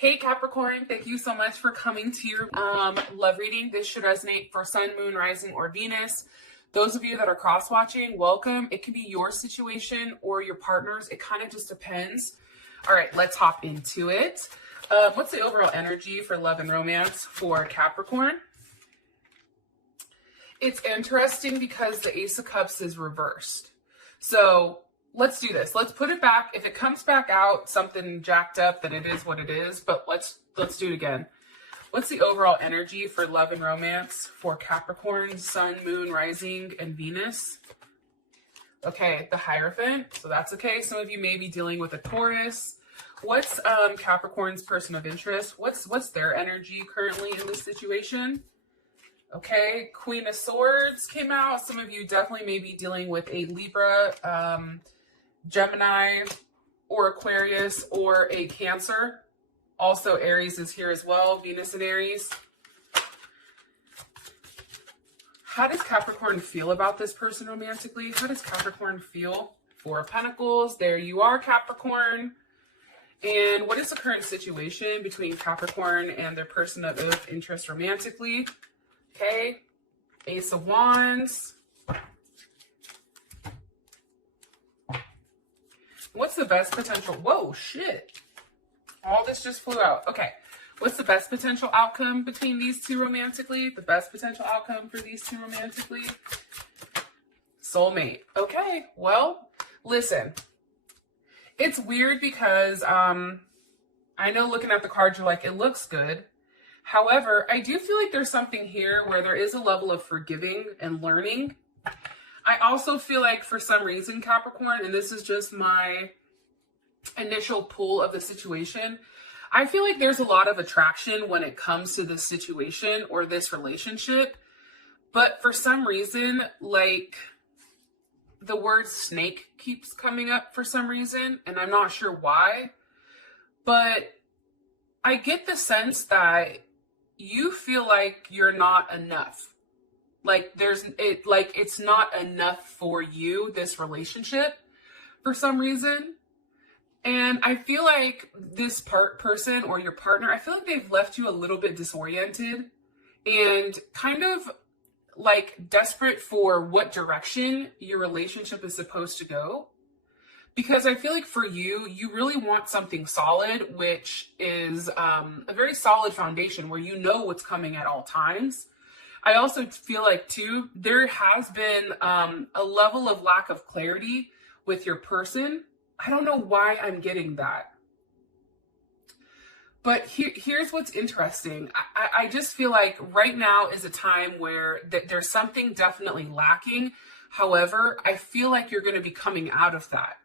Hey Capricorn, thank you so much for coming to your love reading. This should resonate for Sun, Moon, Rising, or Venus. Those of you that are cross-watching, welcome. It can be your situation or your partner's. It kind of just depends. All right, let's hop into it. What's the overall energy for love and romance for Capricorn? It's interesting because the Ace of Cups is reversed. So let's do this. Let's put it back. If it comes back out something jacked up, then it is what it is. But let's do it again. What's the overall energy for love and romance for Capricorn, Sun, Moon, Rising, and Venus? Okay, the Hierophant. So that's okay. Some of you may be dealing with a Taurus. What's Capricorn's person of interest? What's their energy currently in this situation? Okay, Queen of Swords came out. Some of you definitely may be dealing with a Libra, Gemini, or Aquarius, or a Cancer. Also, Aries is here as well, Venus and Aries. How does Capricorn feel about this person romantically? How does Capricorn feel? Four of Pentacles, there you are, Capricorn. And what is the current situation between Capricorn and their person of interest romantically? Okay, Ace of Wands. What's the best potential? Whoa, shit. All this just flew out. Okay, what's the best potential outcome between these two romantically? The best potential outcome for these two romantically? Soulmate. Okay, well, listen. It's weird because I know looking at the cards, you're like, it looks good. However, I do feel like there's something here where there is a level of forgiving and learning. I also feel like for some reason, Capricorn, and this is just my initial pull of the situation, I feel like there's a lot of attraction when it comes to this situation or this relationship. But for some reason, like the word snake keeps coming up for some reason, and I'm not sure why. But I get the sense that you feel like you're not enough. Like it's not enough for you, this relationship, for some reason. And I feel like this person or your partner, I feel like they've left you a little bit disoriented and kind of like desperate for what direction your relationship is supposed to go. Because I feel like for you, you really want something solid, which is a very solid foundation where you know what's coming at all times. I also feel like, too, there has been a level of lack of clarity with your person. I don't know why I'm getting that. But here's what's interesting. I just feel like right now is a time where there's something definitely lacking. However, I feel like you're going to be coming out of that.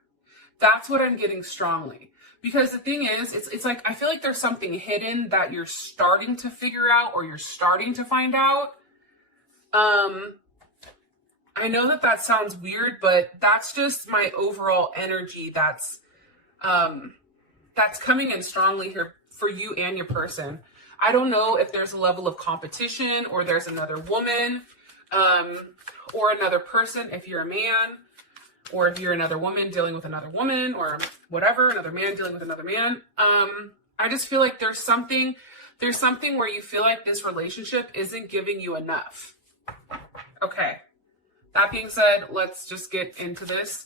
That's what I'm getting strongly. Because the thing is, it's like, I feel like there's something hidden that you're starting to figure out or you're starting to find out. I know that sounds weird, but that's just my overall energy that's coming in strongly here for you and your person. I don't know if there's a level of competition or there's another woman, or another person if you're a man. Or if you're another woman dealing with another woman or whatever, another man dealing with another man. I just feel like there's something where you feel like this relationship isn't giving you enough. Okay. That being said, let's just get into this.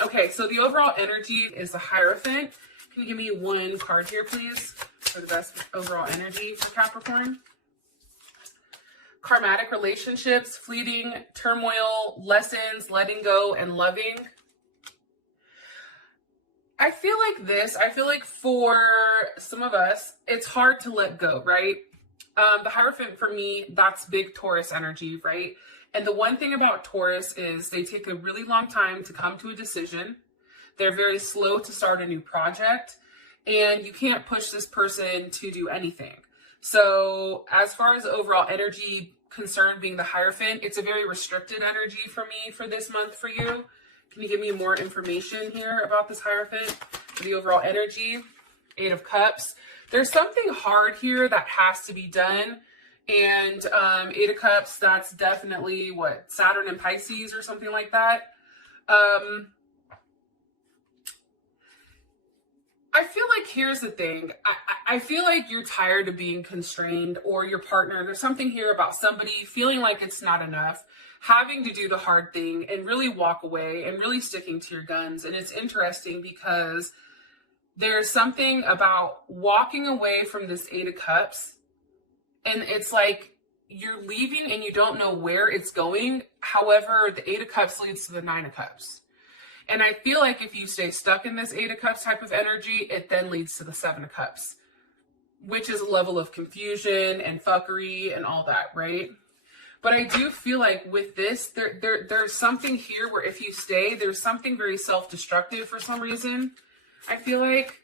Okay, so the overall energy is the Hierophant. Can you give me one card here, please, for the best overall energy for Capricorn? Karmatic relationships, fleeting, turmoil, lessons, letting go, and loving. I feel like for some of us, it's hard to let go, right? The Hierophant for me, that's big Taurus energy, right? And the one thing about Taurus is they take a really long time to come to a decision. They're very slow to start a new project, and you can't push this person to do anything. So as far as the overall energy concern being the Hierophant, it's a very restricted energy for me for this month for you. Can you give me more information here about this Hierophant? The overall energy, Eight of Cups. There's something hard here that has to be done. And Eight of Cups, that's definitely what, Saturn and Pisces or something like that. I feel like here's the thing. I feel like you're tired of being constrained, or your partner, there's something here about somebody feeling like it's not enough, having to do the hard thing and really walk away and really sticking to your guns. And it's interesting because there's something about walking away from this Eight of Cups, and it's like you're leaving and you don't know where it's going. However, the Eight of Cups leads to the Nine of Cups. And I feel like if you stay stuck in this Eight of Cups type of energy, it then leads to the Seven of Cups, which is a level of confusion and fuckery and all that, right? But I do feel like with this, there's something here where if you stay, there's something very self-destructive for some reason. I feel like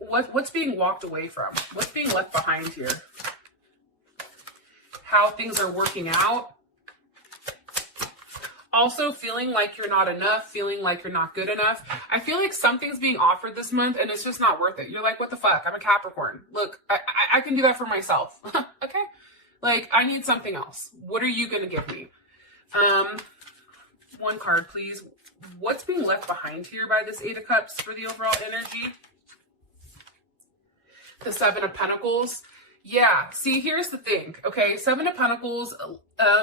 what's being walked away from? What's being left behind here? How things are working out. Also feeling like you're not enough, feeling like you're not good enough. I feel like something's being offered this month and it's just not worth it. You're like, what the fuck? I'm a Capricorn. Look, I can do that for myself. Okay? Like, I need something else. What are you going to give me? One card, please. What's being left behind here by this Eight of Cups for the overall energy? The Seven of Pentacles. Yeah, see, here's the thing, okay? Seven of Pentacles,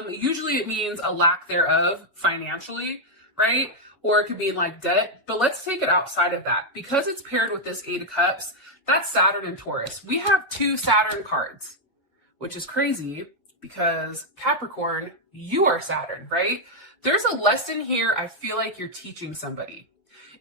usually it means a lack thereof financially, right? Or it could be like debt, but let's take it outside of that. Because it's paired with this Eight of Cups, that's Saturn and Taurus. We have two Saturn cards, which is crazy because Capricorn, you are Saturn, right? There's a lesson here I feel like you're teaching somebody.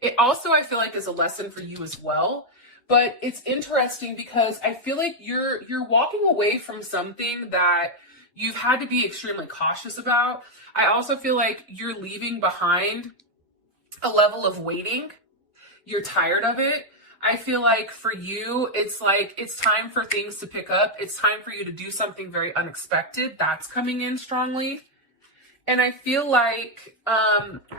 It also, I feel like, is a lesson for you as well. But it's interesting because I feel like you're walking away from something that you've had to be extremely cautious about. I also feel like you're leaving behind a level of waiting. You're tired of it. I feel like for you, it's like it's time for things to pick up. It's time for you to do something very unexpected. That's coming in strongly. And I feel like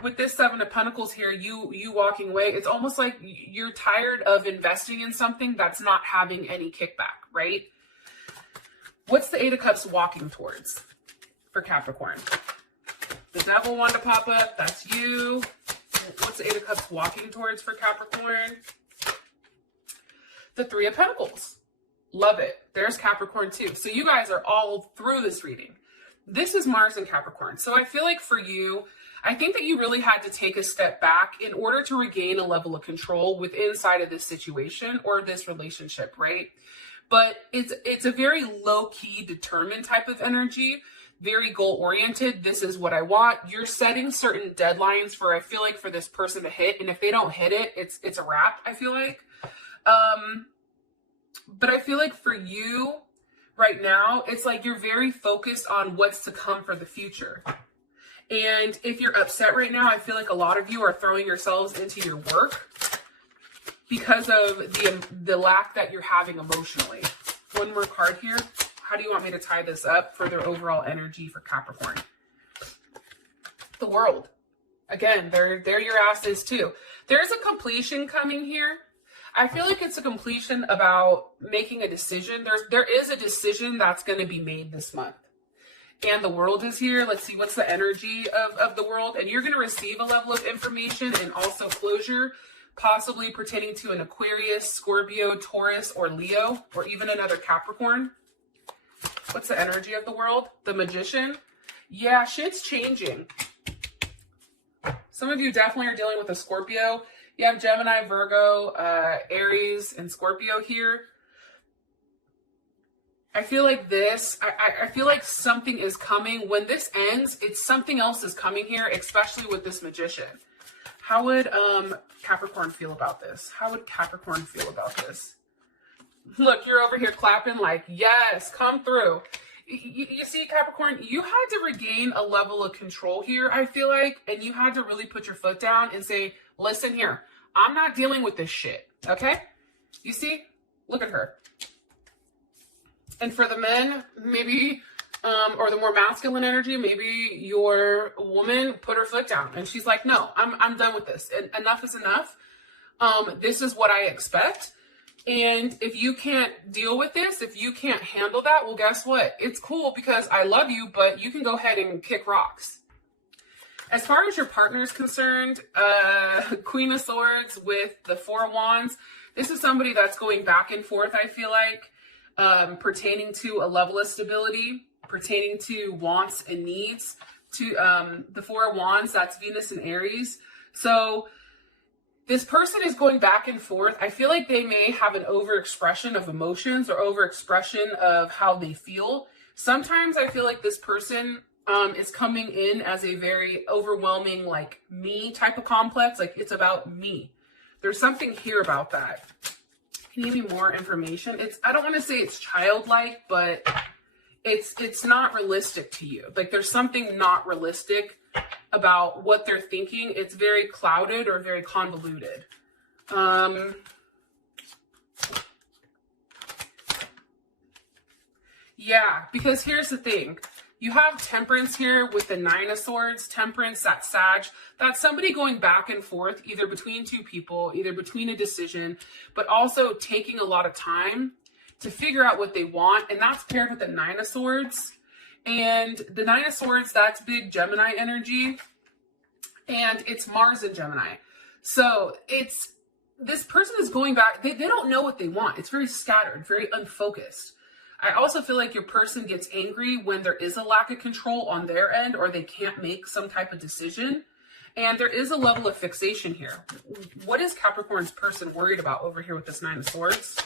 with this Seven of Pentacles here, you walking away, it's almost like you're tired of investing in something that's not having any kickback, right? What's the Eight of Cups walking towards for Capricorn? The Devil wanted to pop up. That's you. What's the Eight of Cups walking towards for Capricorn? The Three of Pentacles. Love it. There's Capricorn too. So you guys are all through this reading. This is Mars and Capricorn. So I feel like for you, I think that you really had to take a step back in order to regain a level of control within inside of this situation or this relationship, right? But it's a very low-key, determined type of energy, very goal-oriented. This is what I want. You're setting certain deadlines for, I feel like, for this person to hit. And if they don't hit it, it's a wrap, I feel like. But I feel like for you, right now, it's like you're very focused on what's to come for the future. And if you're upset right now, I feel like a lot of you are throwing yourselves into your work because of the lack that you're having emotionally. One more card here. How do you want me to tie this up for their overall energy for Capricorn? The World. Again, they're your asses too. There's a completion coming here. I feel like it's a completion about making a decision. There is a decision that's going to be made this month. And the World is here. Let's see, what's the energy of the World? And you're going to receive a level of information and also closure, possibly pertaining to an Aquarius, Scorpio, Taurus, or Leo, or even another Capricorn. What's the energy of the World? The Magician. Yeah, shit's changing. Some of you definitely are dealing with a Scorpio. You have Gemini, Virgo, Aries, and Scorpio here. I feel like this, I feel like something is coming. When this ends, it's something else is coming here, especially with this Magician. How would Capricorn feel about this? How would Capricorn feel about this? Look, you're over here clapping like, yes, come through. You see, Capricorn, you had to regain a level of control here, I feel like, and you had to really put your foot down and say, listen here, I'm not dealing with this shit, okay? You see? Look at her. And for the men, maybe, or the more masculine energy, maybe your woman put her foot down and she's like, no, I'm done with this. And enough is enough. This is what I expect. And if you can't deal with this, if you can't handle that, well, guess what? It's cool because I love you, but you can go ahead and kick rocks. As far as your partner is concerned, Queen of Swords with the Four of Wands, This is somebody that's going back and forth, I feel like, pertaining to a level of stability, pertaining to wants and needs. To the Four of Wands, that's Venus and Aries. So this person is going back and forth. I feel like they may have an overexpression of emotions or overexpression of how they feel. Sometimes I feel like this person is coming in as a very overwhelming, like, me type of complex. Like, it's about me. There's something here about that. Can you give me more information? I don't want to say it's childlike, but it's not realistic to you. Like, there's something not realistic about what they're thinking. It's very clouded or very convoluted. Yeah, because here's the thing. You have Temperance here with the Nine of Swords. Temperance, that's Sag. That's somebody going back and forth, either between two people, either between a decision, but also taking a lot of time to figure out what they want. And that's paired with the Nine of Swords. And the Nine of Swords, that's big Gemini energy. And it's Mars in Gemini. So this person is going back. They don't know what they want. It's very scattered, very unfocused. I also feel like your person gets angry when there is a lack of control on their end, or they can't make some type of decision. And there is a level of fixation here. What is Capricorn's person worried about over here with this Nine of Swords?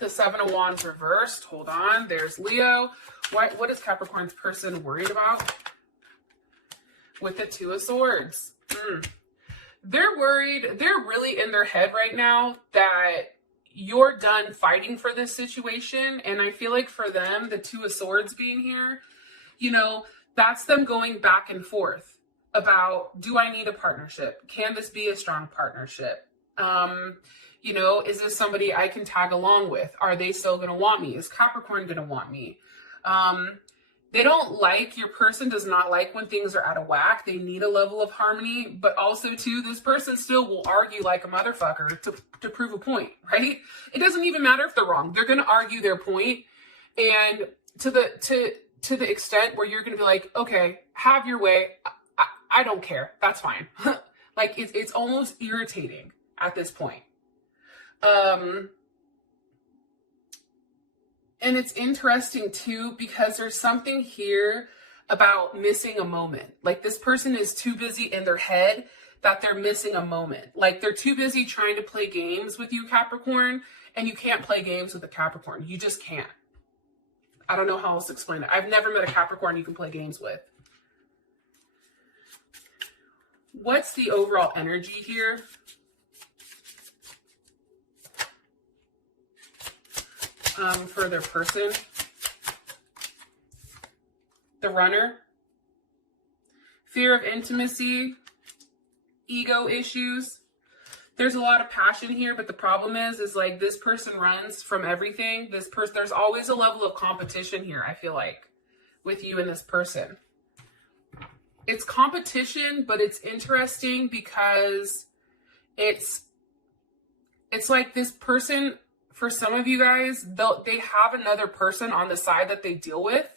The Seven of Wands reversed. Hold on. There's Leo. What is Capricorn's person worried about? With the Two of Swords. They're worried. They're really in their head right now that you're done fighting for this situation. And I feel like for them, the Two of Swords being here, you know, that's them going back and forth about, do I need a partnership? Can this be a strong partnership? You know, is this somebody I can tag along with? Are they still going to want me? Is Capricorn going to want me? They don't like, your person does not like when things are out of whack. They need a level of harmony, but also too, this person still will argue like a motherfucker to prove a point, right? It doesn't even matter if they're wrong. They're going to argue their point, and to the extent where you're going to be like, okay, have your way. I don't care. That's fine. Like, it's almost irritating at this point. And it's interesting too, because there's something here about missing a moment. Like, this person is too busy in their head that they're missing a moment. Like, they're too busy trying to play games with you, Capricorn, and you can't play games with a Capricorn. You just can't. I don't know how else to explain it. I've never met a Capricorn you can play games with. What's the overall energy here? For their person. The Runner. Fear of intimacy. Ego issues. There's a lot of passion here, but the problem is like, this person runs from everything. There's always a level of competition here, I feel like, with you and this person. It's competition, but it's interesting because it's like this person, for some of you guys, they have another person on the side that they deal with,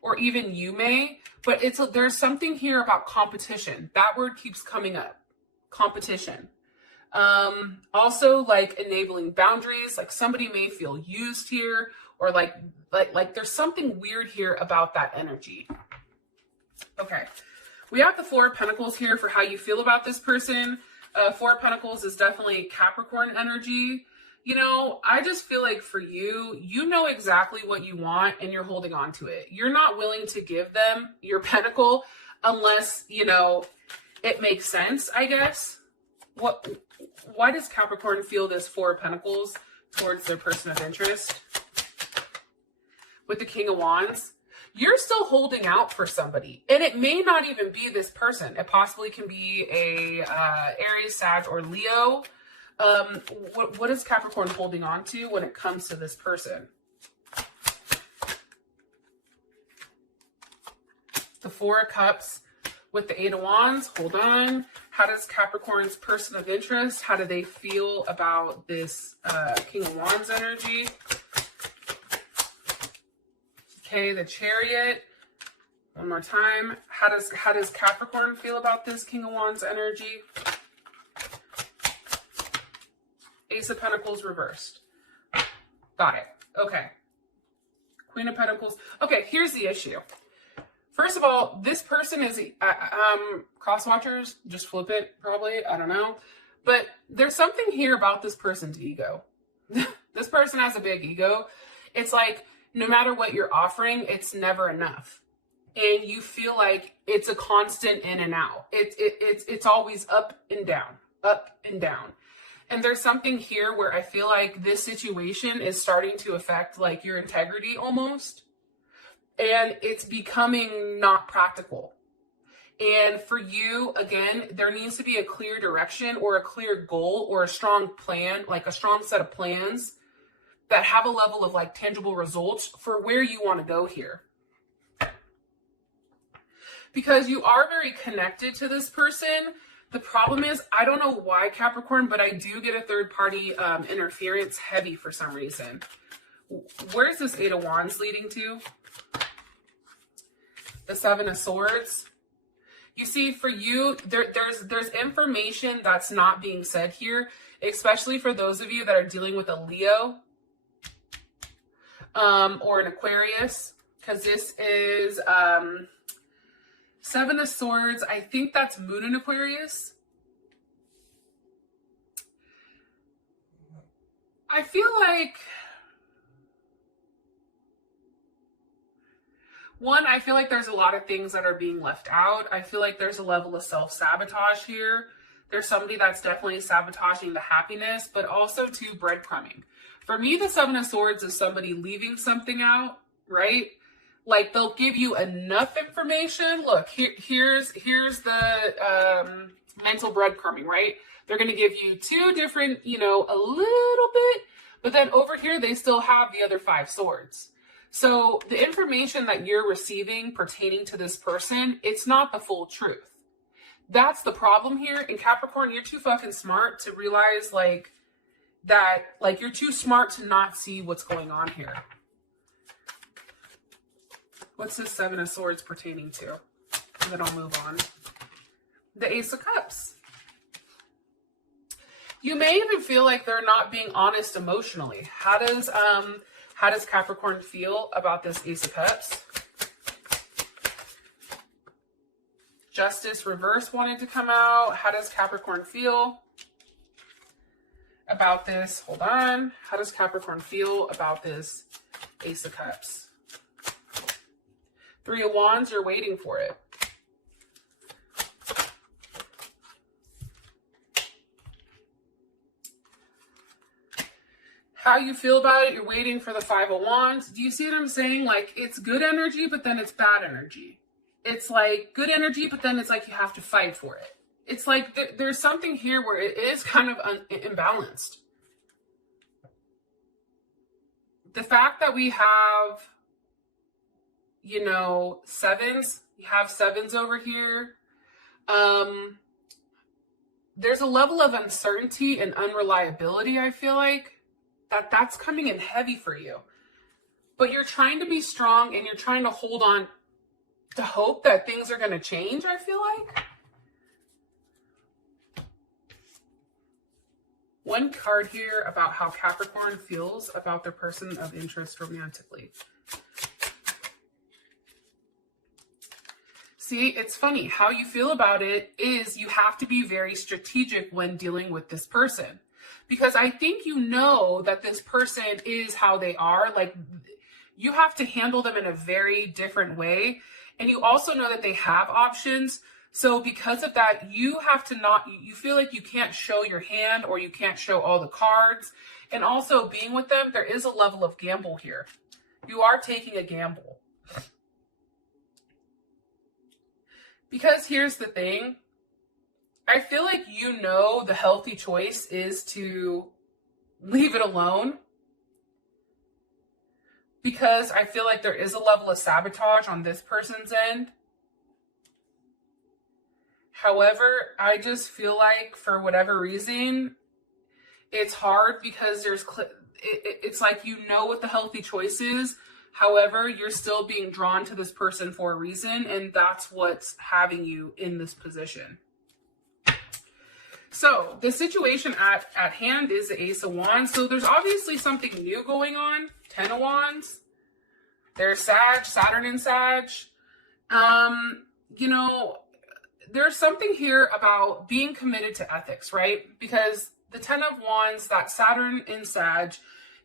or even you may, but there's something here about competition. That word keeps coming up. Competition. Also, like, enabling boundaries. Like, somebody may feel used here, or like there's something weird here about that energy. Okay, we have the Four of Pentacles here for how you feel about this person. Four of Pentacles is definitely Capricorn energy. You know, I just feel like for you, you know exactly what you want and you're holding on to it. You're not willing to give them your pentacle unless, you know, it makes sense, I guess. Why does Capricorn feel this Four of Pentacles towards their person of interest? With the King of Wands, you're still holding out for somebody. And it may not even be this person. It possibly can be a Aries, Sag, or Leo. What is Capricorn holding on to when it comes to this person? The Four of Cups with the Eight of Wands. Hold on. How does Capricorn's person of interest, how do they feel about this King of Wands energy? Okay, the Chariot. One more time. How does Capricorn feel about this King of Wands energy? Ace of Pentacles reversed. Got it. Okay. Queen of Pentacles. Okay, here's the issue. First of all, this person is, cross watchers, just flip it, probably, I don't know. But there's something here about this person's ego. This person has a big ego. It's like, no matter what you're offering, it's never enough. And you feel like it's a constant in and out. It's always up and down, up and down. And there's something here where I feel like this situation is starting to affect like your integrity almost. And it's becoming not practical. And for you, again, there needs to be a clear direction or a clear goal or a strong plan, like a strong set of plans that have a level of like tangible results for where you want to go here. Because you are very connected to this person. The problem is, I don't know why, Capricorn, but I do get a third party interference heavy for some reason. Where's this Eight of Wands leading to? The Seven of Swords. You see, for you, there's information that's not being said here, especially for those of you that are dealing with a Leo or an Aquarius, because this is Seven of Swords. I think that's Moon in Aquarius. I feel like, one, I feel like there's a lot of things that are being left out. I feel like there's a level of self-sabotage here. There's somebody that's definitely sabotaging the happiness, but also too breadcrumbing. For me, the Seven of Swords is somebody leaving something out, right? Like they'll give you enough information. Look, here's the mental breadcrumbing, right? They're going to give you two different, a little bit, but then over here, they still have the other 5 swords. So the information that you're receiving pertaining to this person, it's not the full truth. That's the problem here. And Capricorn, you're too fucking smart to realize that you're too smart to not see what's going on here. What's this Seven of Swords pertaining to? And then I'll move on. The Ace of Cups. You may even feel like they're not being honest emotionally. How does Capricorn feel about this Ace of Cups? Justice reverse wanted to come out. How does Capricorn feel about this? Hold on. How does Capricorn feel about this Ace of Cups? 3 of Wands, you're waiting for it. How you feel about it, you're waiting for the 5 of Wands. Do you see what I'm saying? Like, it's good energy, but then it's bad energy. It's like good energy, but then it's like you have to fight for it. It's like there's something here where it is kind of imbalanced. The fact that we have, sevens, you have sevens over here. There's a level of uncertainty and unreliability, I feel like. That's coming in heavy for you. But you're trying to be strong and you're trying to hold on to hope that things are going to change, I feel like. One card here about how Capricorn feels about their person of interest romantically. See, it's funny. How you feel about it is you have to be very strategic when dealing with this person. Because I think you know that this person is how they are. Like, you have to handle them in a very different way. And you also know that they have options. So because of that, you have to you feel like you can't show your hand or you can't show all the cards. And also being with them, there is a level of gamble here. You are taking a gamble. Because here's the thing. I feel like the healthy choice is to leave it alone. Because I feel like there is a level of sabotage on this person's end. However, I just feel like for whatever reason, it's hard because it's like what the healthy choice is. However, you're still being drawn to this person for a reason, and that's what's having you in this position. So the situation at hand is the Ace of Wands. So there's obviously something new going on. 10 of Wands. There's Sag, Saturn and Sag. You know, there's something here about being committed to ethics, right? Because the 10 of Wands, that Saturn in Sag,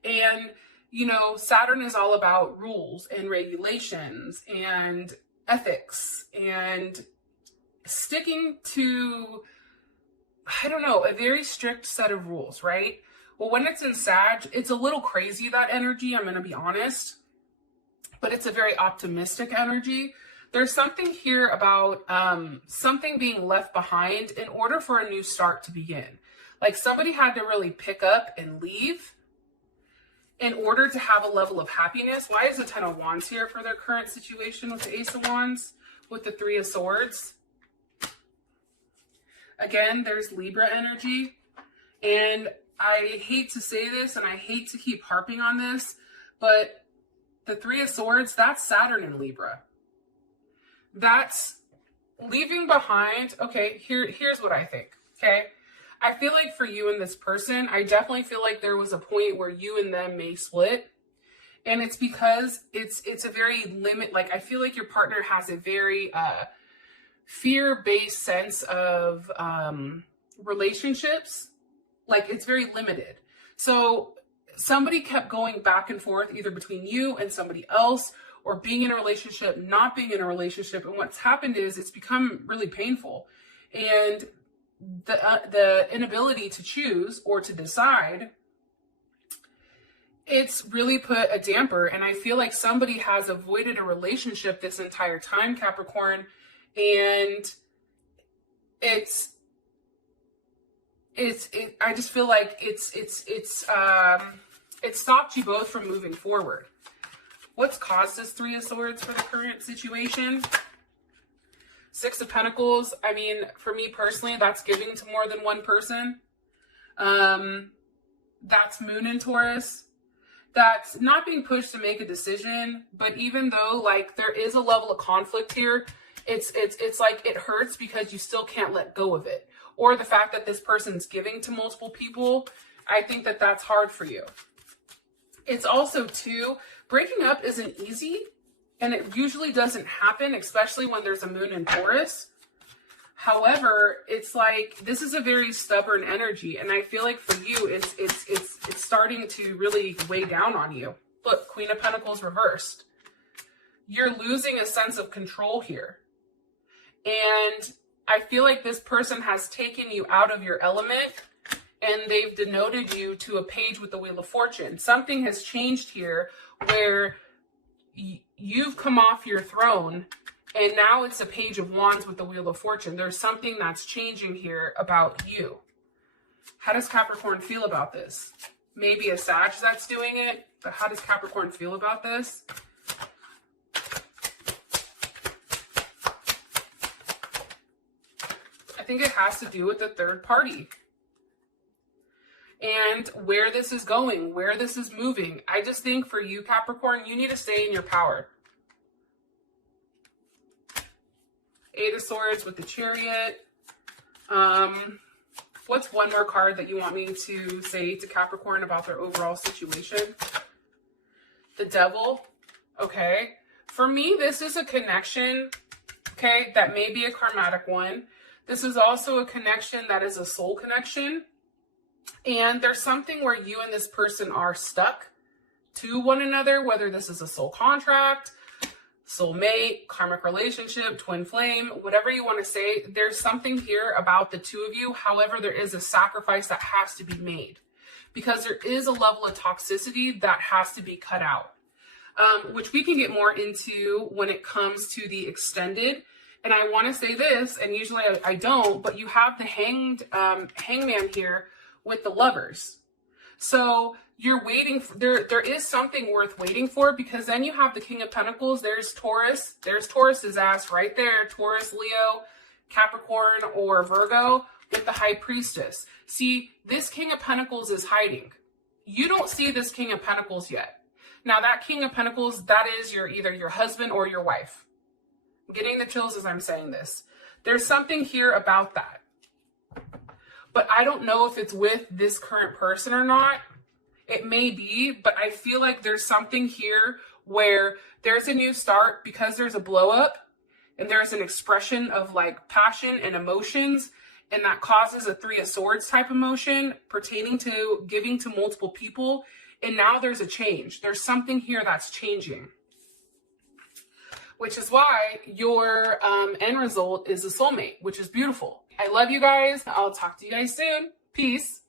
and, you know, Saturn is all about rules and regulations and ethics and sticking to, I don't know, a very strict set of rules, right? Well, when it's in Sag, it's a little crazy, that energy, I'm going to be honest, but it's a very optimistic energy. There's something here about something being left behind in order for a new start to begin. Like somebody had to really pick up and leave in order to have a level of happiness. Why is the 10 of Wands here for their current situation with the Ace of Wands, with the 3 of Swords? Again, there's Libra energy. And I hate to say this, and I hate to keep harping on this, but the 3 of Swords, that's Saturn in Libra. That's leaving behind. Okay, here's what I think, okay? I feel like for you and this person, I definitely feel like there was a point where you and them may split. And it's because it's a very like, I feel like your partner has a very fear-based sense of relationships. Like, it's very limited. So somebody kept going back and forth either between you and somebody else, or being in a relationship, not being in a relationship. And what's happened is it's become really painful. And the inability to choose or to decide, it's really put a damper. And I feel like somebody has avoided a relationship this entire time, Capricorn. And I just feel like it stopped you both from moving forward. What's caused this 3 of Swords for the current situation? 6 of Pentacles. I mean, for me personally, that's giving to more than one person. That's Moon in Taurus. That's not being pushed to make a decision. But even though, like, there is a level of conflict here, it's like it hurts because you still can't let go of it. Or the fact that this person's giving to multiple people, I think that that's hard for you. It's also, too, breaking up isn't easy, and it usually doesn't happen, especially when there's a Moon in Taurus. However, it's like, this is a very stubborn energy, and I feel like for you, it's starting to really weigh down on you. Look, Queen of Pentacles reversed. You're losing a sense of control here. And I feel like this person has taken you out of your element, and they've denoted you to a page with the Wheel of Fortune. Something has changed here where you've come off your throne, and now it's a Page of Wands with the Wheel of Fortune. There's something that's changing here about you. How does Capricorn feel about this? Maybe a Sag that's doing it, but how does Capricorn feel about this? I think it has to do with the third party. And where this is going, where this is moving. I just think for you, Capricorn, you need to stay in your power. 8 of Swords with the Chariot. What's one more card that you want me to say to Capricorn about their overall situation? The Devil. Okay. For me, this is a connection, okay, that may be a karmatic one. This is also a connection that is a soul connection. And there's something where you and this person are stuck to one another, whether this is a soul contract, soulmate, karmic relationship, twin flame, whatever you want to say. There's something here about the two of you. However, there is a sacrifice that has to be made because there is a level of toxicity that has to be cut out, which we can get more into when it comes to the extended. And I want to say this, and usually I don't, but you have the hangman here with the Lovers. So you're waiting for, there is something worth waiting for, because then you have the King of Pentacles. There's Taurus. There's Taurus's ass right there. Taurus, Leo, Capricorn, or Virgo with the High Priestess. See, this King of Pentacles is hiding. You don't see this King of Pentacles yet. Now that King of Pentacles, that is either your husband or your wife. I'm getting the chills as I'm saying this. There's something here about that. but I don't know if it's with this current person or not. It may be, but I feel like there's something here where there's a new start because there's a blow up and there's an expression of like passion and emotions, and that causes a Three of Swords type emotion pertaining to giving to multiple people. And now there's a change. There's something here that's changing, which is why your end result is a soulmate, which is beautiful. I love you guys. I'll talk to you guys soon. Peace.